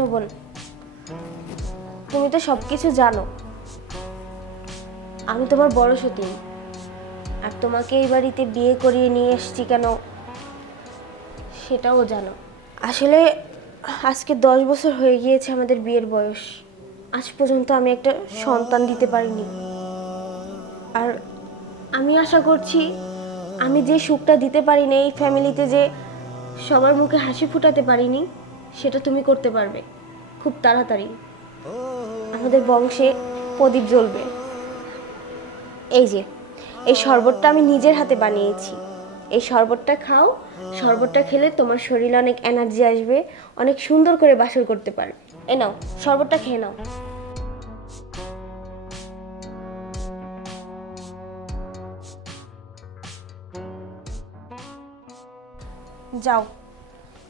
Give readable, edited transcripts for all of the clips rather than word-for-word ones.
শোনো বোন, তুমি তো সব কিছু জানো। আমি তোমার বড় সতীন, আর তোমাকে এই বাড়িতে বিয়ে করিয়ে নিয়ে এসেছি কেন সেটাও জানো। আসলে আজকে 10 বছর হয়ে গিয়েছে আমাদের বিয়ের বয়স। আজ পর্যন্ত আমি একটা সন্তান দিতে পারিনি। আর আমি আশা করছি আমি যে সুখটা দিতে পারিনি এই ফ্যামিলিতে, যে সবার মুখে হাসি ফোটাতে পারিনি, সেটা তুমি করতে পারবে খুব তাড়াতাড়ি। আমাদের বংশে প্রদীপ জ্বলবে। এই যে এই শরবতটা আমি নিজের হাতে বানিয়েছি, এই শরবতটা খাও। শরবতটা খেলে তোমার শরীরে অনেক এনার্জি আসবে, অনেক সুন্দর করে বাসর করতে পারবে। এ নাও, শরবতটা খেয়ে নাও। যাও,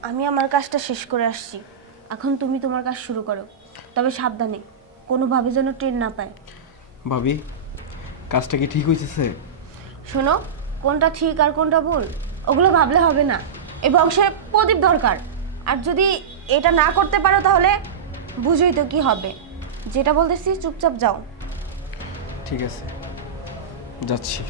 আমি আমার কাজটা শেষ করে আসছি। এখন তুমি তোমার কাজ শুরু করো, তবে সাবধানে, কোনোভাবে যেন ট্রেন না পায়। ভাবি, কাজটা কি ঠিক হইতেছে? শোনো, কোনটা ঠিক আর কোনটা ভুল ওগুলো ভাবলে হবে না। এই বংশে প্রদীপ দরকার। আর যদি এটা না করতে পারো তাহলে বুঝোই তো কি হবে। যেটা বলতেছি চুপচাপ যাও। ঠিক আছে, যাচ্ছি।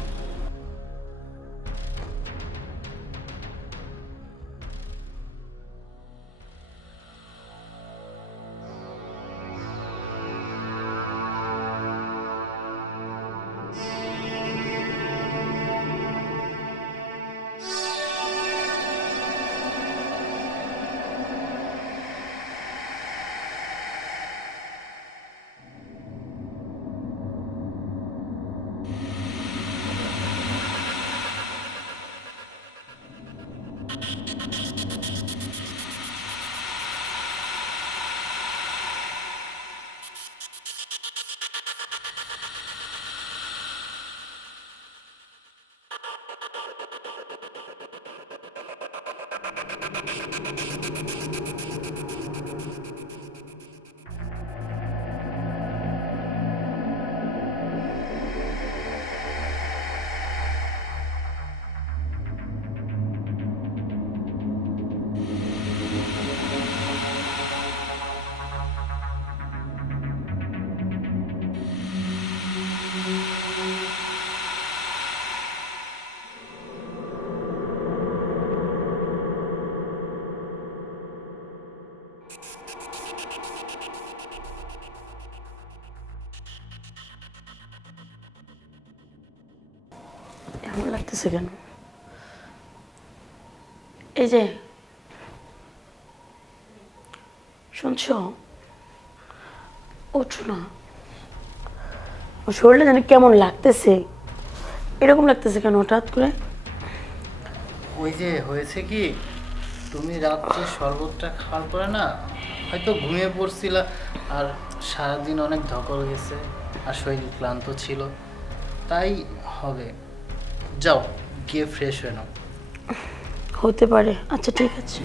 এমন লাগতেছে কেন? এই যে শুনছো, ওঠো না। ও শরীরটা যেন কেমন লাগতেছে, এরকম লাগতেছে কেন হঠাৎ করে? ওই যে হয়েছে কি, তুমি রাত্রে শরবতটা খাওয়ার পরে না হয়তো ঘুমিয়ে পড়ছিলা, আর সারাদিন অনেক ধকল গেছে আর শরীর ক্লান্ত ছিল, তাই হবে। যাও গিয়ে ফ্রেশ হয়ে নাও। হতে পারে, আচ্ছা ঠিক আছে।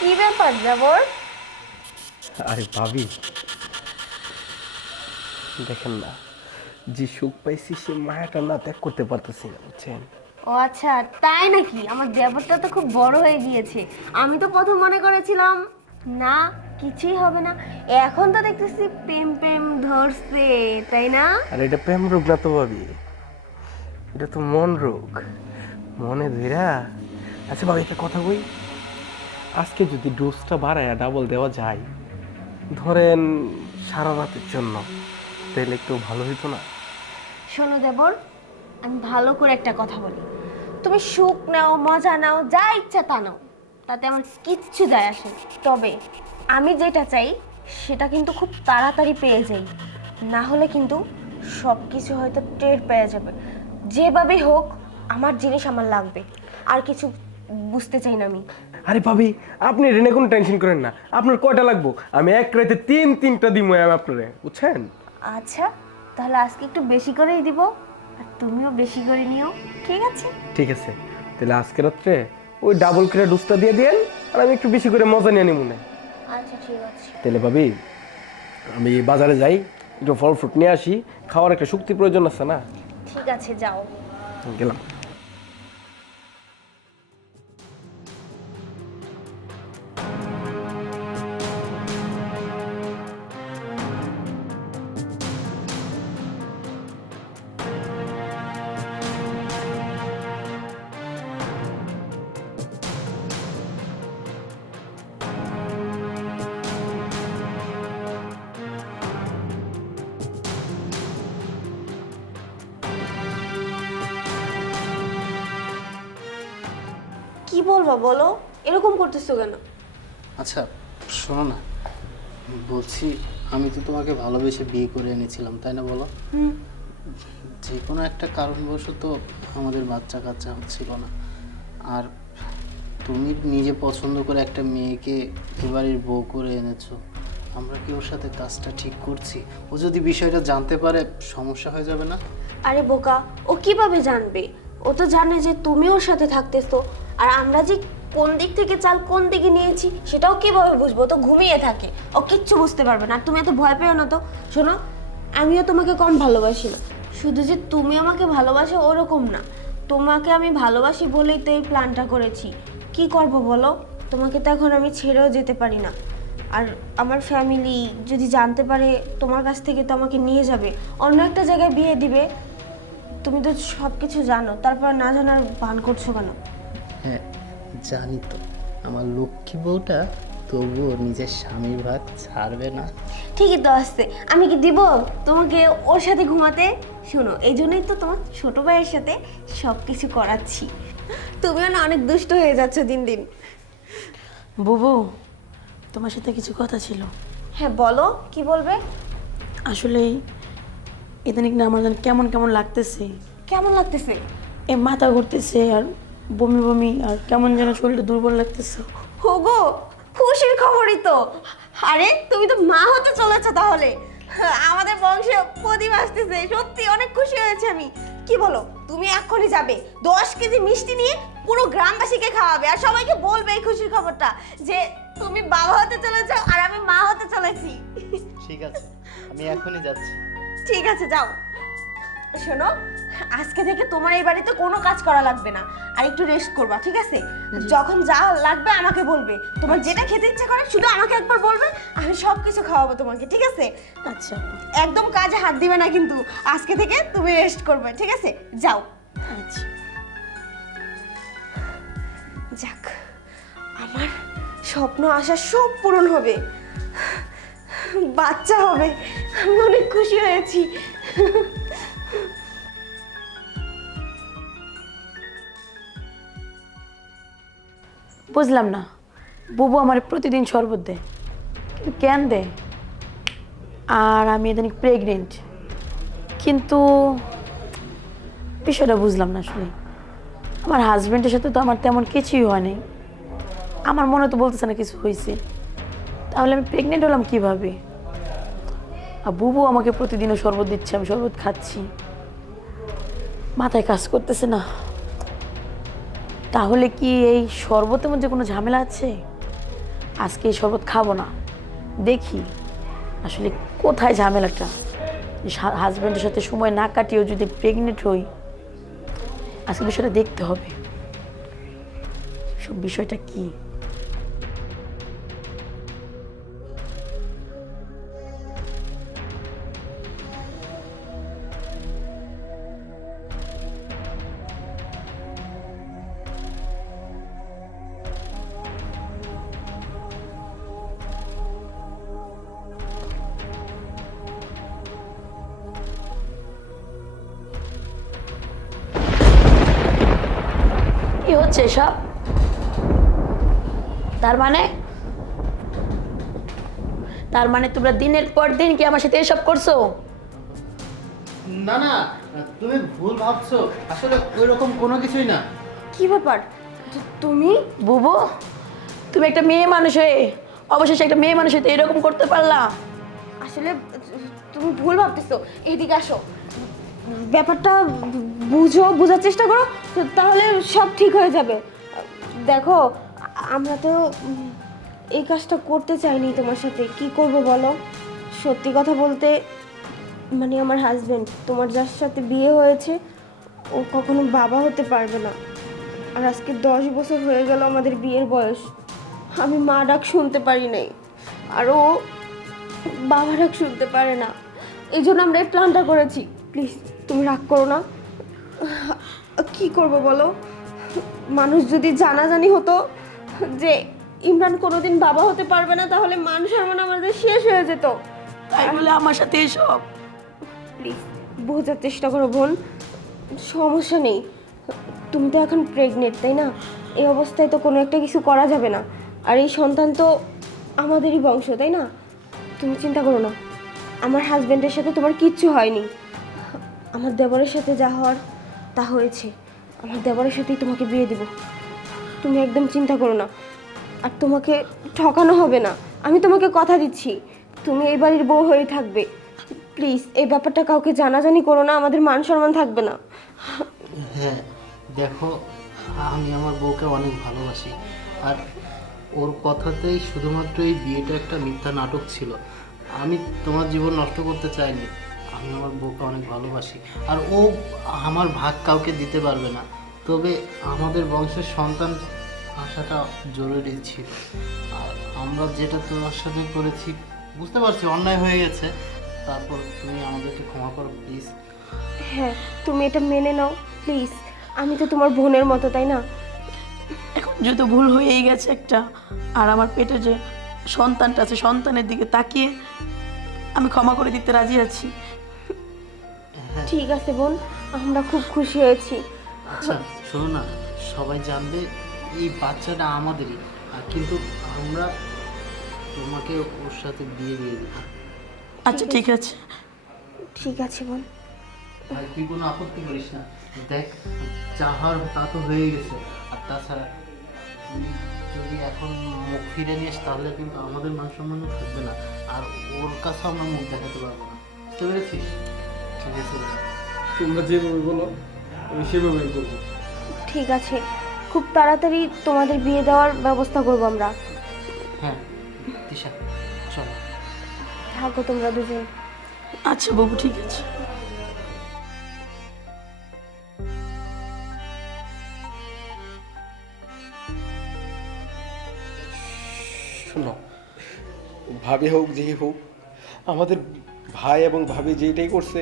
কি ব্যাপার দেবর? আরে ভাবি, দেখেন না, যে সুখ পাইছি সে মায়াটা না ত্যাগ করতে পারতেছি না, বুঝছেন? ও আচ্ছা, তাই নাকি? আমার দেবরটা তো খুব বড় হয়ে গিয়েছে। আমি তো প্রথম মনে করেছিলাম না, কিছুই হবে না। এখন তো দেখতেছি প্রেম প্রেম ধরছে, তাই না? আর এটা প্রেম রোগ না তো ভাবি, এটা তো মন রোগ, মনে ধীরা। আচ্ছা ভাবি, একটা কথা কই, আজকে যদি ডোজটা বাড়ায় ডাবল দেওয়া যায়, ধরেন সারা রাতের জন্য, তাহলে একটু ভালো হতো না? শোনো দেবর, আমি ভালো করে একটা কথা বলি, তুমি সুখ নাও, মজা নাও, যা ইচ্ছা তা নাও, তাতে আমার কিচ্ছু যায় আসে না। তবে আমি যেটা চাই সেটা কিন্তু খুব তাড়াতাড়ি পেয়ে যাই, না হলে কিন্তু সব কিছু হয়তো টের পেয়ে যাবে। যেভাবেই হোক আমার জিনিস আমার লাগবে, আর কিছু বুঝতে চাই না আমি। আরে ভাবি, আপনি রেনে কোনো টেনশন করেন না। আপনার কয়টা লাগবো? আমি এক রাতে তিনটা দিব আমি আপনারে, বুঝছেন? আচ্ছা, তাহলে আজকে একটু বেশি করেই দিব, আর তুমিও বেশি করে নিও, ঠিক আছে? ঠিক আছে, তাহলে আজকে রাত্রে ওই ডাবল করে ডোজটা দিয়ে দিয়েন, আর আমি একটু বেশি করে মজা নিয়ে নিব না। আচ্ছা ঠিক আছে। তাহলে ভাবি, আমি বাজারে যাই, একটু ফল ফ্রুট নিয়ে আসি, খাওয়ার একটা শক্তি প্রয়োজন আছে না? ঠিক আছে, যাও। গেলাম। কি বলবো বলো, এরকম করতেছো কেন? আচ্ছা শোনো না, বলছি আমি তো তোমাকে ভালোবেসে বিয়ে করে এনেছিলাম, তাই না বলো? যে কোনো একটা কারণবশত আমাদের বাচ্চা কাচ্চা হচ্ছিল না, আর তুমি নিজে পছন্দ করে একটা মেয়েকে এবারের বউ করে এনেছো। আমরা কি ওর সাথে কাজটা ঠিক করছি? ও যদি বিষয়টা জানতে পারে সমস্যা হয়ে যাবে না? আরে বোকা, ও কিভাবে জানবে? ও তো জানে যে তুমি ওর সাথে থাকতেছো, আর আমরা যে কোন দিক থেকে চাল কোন দিকে নিয়েছি সেটাও কিভাবে বুঝবো? ও তো ঘুমিয়ে থাকে, ও কিচ্ছু বুঝতে পারবে না। আর তুমি এত ভয় পেও না তো। শোনো, আমিও তোমাকে কম ভালোবাসি না, শুধু যে তুমি আমাকে ভালোবাসো ওরকম না, তোমাকে আমি ভালোবাসি বলেই তো এই প্ল্যানটা করেছি। কি করব বলো, তোমাকে তো এখন আমি ছেড়েও যেতে পারি না। আর আমার ফ্যামিলি যদি জানতে পারে তোমার কাছ থেকে তো আমাকে নিয়ে যাবে, অন্য একটা জায়গায় বিয়ে দিবে। তুমি তো সব কিছু জানো, তারপর না জানার ভান করছো কেন? হ্যাঁ জানি তো, আমার লক্ষ্মী বউটা তবুও নিজের স্বামীর ভাগ ছাড়বে না। ঠিকই তো আসছে, আমি কি দিব তোমাকে ওর সাথে ঘুমাতে? শোনো, এই জন্যই তো তোমার ছোট ভাইয়ের সাথে সব কিছু করাচ্ছি। তুমিও না অনেক দুষ্ট হয়ে যাচ্ছ দিন দিন। বুবু, তোমার সাথে কিছু কথা ছিল। হ্যাঁ বলো, কি বলবে? আসলে ইদানিং না আমার যেন কেমন কেমন লাগতেছে। কেমন লাগতেছে? এ মাথা ঘুরতেছে আর বমি বমি, আর কেমন যেন শরীরটা দুর্বল লাগতেছে। হোগো, খুশির খবরই তো। আরে তুমি তো মা হতে চলেছো তাহলে। আমাদের বংশে প্রদীপ আসতেছে, সত্যি অনেক খুশি হয়েছে আমি। কি বলো, তুমি এক্ষুনি যাবে 10 কেজি মিষ্টি নিয়ে পুরো গ্রামবাসীকে খাওয়াবে, আর সবাইকে বলবে এই খুশির খবরটা যে তুমি বাবা হতে চলেছো আর আমি মা হতে চলেছি। ঠিক আছে, আমি এখনই যাচ্ছি। ঠিক আছে, যাও। শোনো, আজকে থেকে তোমার এই বাড়িতে কোনো কাজ করা লাগবে না, আর একটু রেস্ট করবা, ঠিক আছে? যখন যা লাগবে আমাকে বলবে, তোমার যেটা খেতে ইচ্ছে করে শুধু আমাকে একবার বলবে, আমি সব কিছু খাওয়াবো তোমাকে, ঠিক আছে? আচ্ছা একদম কাজে হাত দিবে না কিন্তু, আজকে থেকে তুমি রেস্ট করবে, ঠিক আছে? যাও। আচ্ছা। যাক, আমার স্বপ্ন আশা সব পূরণ হবে, বাচ্চা হবে, আমি অনেক খুশি হয়েছি। বুঝলাম না, বুবু আমার প্রতিদিন শরবত দেয়, কিন্তু কেন দেয়? আর আমি ইদানিং প্রেগনেন্ট, কিন্তু বিষয়টা বুঝলাম না আসলে। আমার হাজব্যান্ডের সাথে তো আমার তেমন কিছুই হয়নি, আমার মনে তো বলতেছে না কিছু হয়েছে, তাহলে আমি প্রেগনেন্ট হলাম কিভাবে? আর বুবু আমাকে প্রতিদিনও শরবত দিচ্ছে, আমি শরবত খাচ্ছি, মাথায় কাজ করতেছে না। তাহলে কি এই শরবতের মধ্যে কোনো ঝামেলা আছে? আজকে এই শরবত খাবো না, দেখি আসলে কোথায় ঝামেলাটা। হাজব্যান্ডের সাথে সময় না কাটিয়েও যদি প্রেগনেন্ট হই, আজকে বিষয়টা দেখতে হবে, সব বিষয়টা কি। হচ্ছে এসব? তার মানে তোমরা দিনের পর দিন কি আমার সাথে এসব করছো? না না, তুমি ভুল ভাবছো, আসলে ওই রকম কোনো কিছুই না। কি ব্যাপার? তুমি বুবু, তুমি একটা মেয়ে মানুষ হয়ে অবশেষে একটা মেয়ে মানুষ হয়ে এরকম করতে পারলা? আসলে তুমি ভুল ভাবতেছো, এদিকে আসো, ব্যাপারটা বোঝার চেষ্টা করো, তাহলে সব ঠিক হয়ে যাবে। দেখো, আমরা তো এই কাজটা করতে চাইনি তোমার সাথে, কি করব বলো? সত্যি কথা বলতে, মানে আমার হাজবেন্ড, তোমার যার সাথে বিয়ে হয়েছে, ও কখনো বাবা হতে পারবে না। আর আজকে 10 বছর হয়ে গেল আমাদের বিয়ের বয়স, আমি মা ডাক শুনতে পারি নাই, আর ও বাবা ডাক শুনতে পারে না। এই জন্য আমরা এই প্ল্যানটা করেছি। প্লিজ তুমি রাগ করো না। কি করব বলো, মানুষ যদি জানাজানি হতো যে ইমরান কোনোদিন বাবা হতে পারবে না, তাহলে মান সম্মান আমাদের শেষ হয়ে যেত। তাই বলে আমার সাথে এসব? প্লিজ বোঝার চেষ্টা করো বোন, সমস্যা নেই, তুমি তো এখন প্রেগনেন্ট, তাই না? এই অবস্থায় তো কোনো একটা কিছু করা যাবে না, আর এই সন্তান তো আমাদেরই বংশ, তাই না? তুমি চিন্তা করো না, আমার হাজবেন্ডের সাথে তোমার কিচ্ছু হয়নি। আমার দেবরের সাথে যা হওয়ার তা হয়েছে, আমার দেবরের সাথেই তোমাকে বিয়ে দিব। তুমি একদম চিন্তা করো না, আর তোমাকে ঠকানো হবে না, আমি তোমাকে কথা দিচ্ছি, তুমি এই বাড়ির বউ হয়ে থাকবে। প্লিজ এই ব্যাপারটা কাউকে জানাজানি করো না, আমাদের মান সম্মান থাকবে না। হ্যাঁ দেখো, আমি আমার বউকে অনেক ভালোবাসি, আর ওর কথাতেই শুধুমাত্র এই বিয়েটা একটা মিথ্যা নাটক ছিল। আমি তোমার জীবন নষ্ট করতে চাইনি, আমি আমার বউকে অনেক ভালোবাসি, আর ও আমার ভাগ কাউকে দিতে পারবে না। তবে আমাদের বংশের সন্তান আসাটা জরুরি ছিল, আর আমরা যেটা তোমার সাথে করেছি বুঝতে পারছি অন্যায় হয়ে গেছে, তারপর তুমি আমাদেরকে ক্ষমা করো প্লিজ। হ্যাঁ, তুমি এটা মেনে নাও প্লিজ, আমি তো তোমার বোনের মতো, তাই না? এখন যেহেতু ভুল হয়েই গেছে একটা, আর আমার পেটে যে সন্তানটা আছে সন্তানের দিকে তাকিয়ে আমি ক্ষমা করে দিতে রাজি আছি। ঠিক আছে বোন, আমরা খুব খুশি হয়েছি। আচ্ছা শোনো না, সবাই জানবে এই বাচ্চাটা আমাদেরই, আর কিন্তু আমরা তোমাকে ওর সাথে বিয়ে দিয়ে দেবো। আচ্ছা ঠিক আছে। ঠিক আছে বোন। ভাই তুই কোনো আপত্তি করিস না, দেখ যা হওয়ার তা তো হয়ে গেছে, আর তাছাড়া তুই যদি এখন মুখ ফিরে নিস তাহলে কিন্তু আমাদের মান সম্মানও থাকবে না, আর ওর কাছেও আমরা মুখ দেখাতে পারবো না, বুঝতে পেরেছিস? ঠিক আছে ভাই। তোমরা যেভাবে বলো আমি সেভাবেই করবো। ঠিক আছে, খুব তাড়াতাড়ি তোমাদের বিয়ে দেওয়ার ব্যবস্থা করবো আমরা। হ্যাঁ দিশা, চলো। থাকো তোমরা দুজন। আচ্ছা বাবু, ঠিক আছে। শোনো, ভাবি হোক যেই হোক, আমাদের ভাই এবং ভাবি যেটাই করছে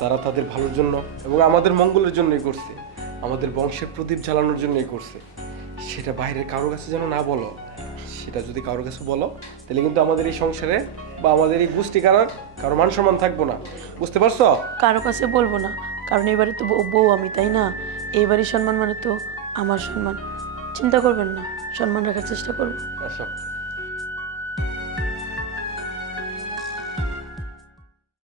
তারা তাদের ভালোর জন্য এবং আমাদের মঙ্গলের জন্যই করছে, আমাদের বংশের প্রদীপ জ্বালানোর জন্যই করছে। সেটা বাইরের কারোর কাছে যেন না বলো, সেটা যদি কারোর কাছে বলো তাহলে কিন্তু আমাদের এই সংসারে বা আমাদের এই গোষ্ঠী কারো মান সম্মান থাকবো না, বুঝতে পারছো? কারো কাছে বলবো না, কারণ এবারে তো বউ আমি, তাই না? এইবারই সম্মান মানে তো আমার সম্মান। চিন্তা করবেন না, সম্মান রাখার চেষ্টা করবো। আসো।